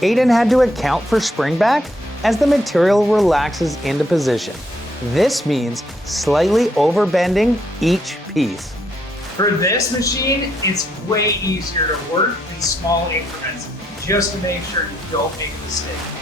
Aiden had to account for spring back as the material relaxes into position. This means slightly overbending each piece. For this machine, it's way easier to work in small increments just to make sure you don't make a mistake.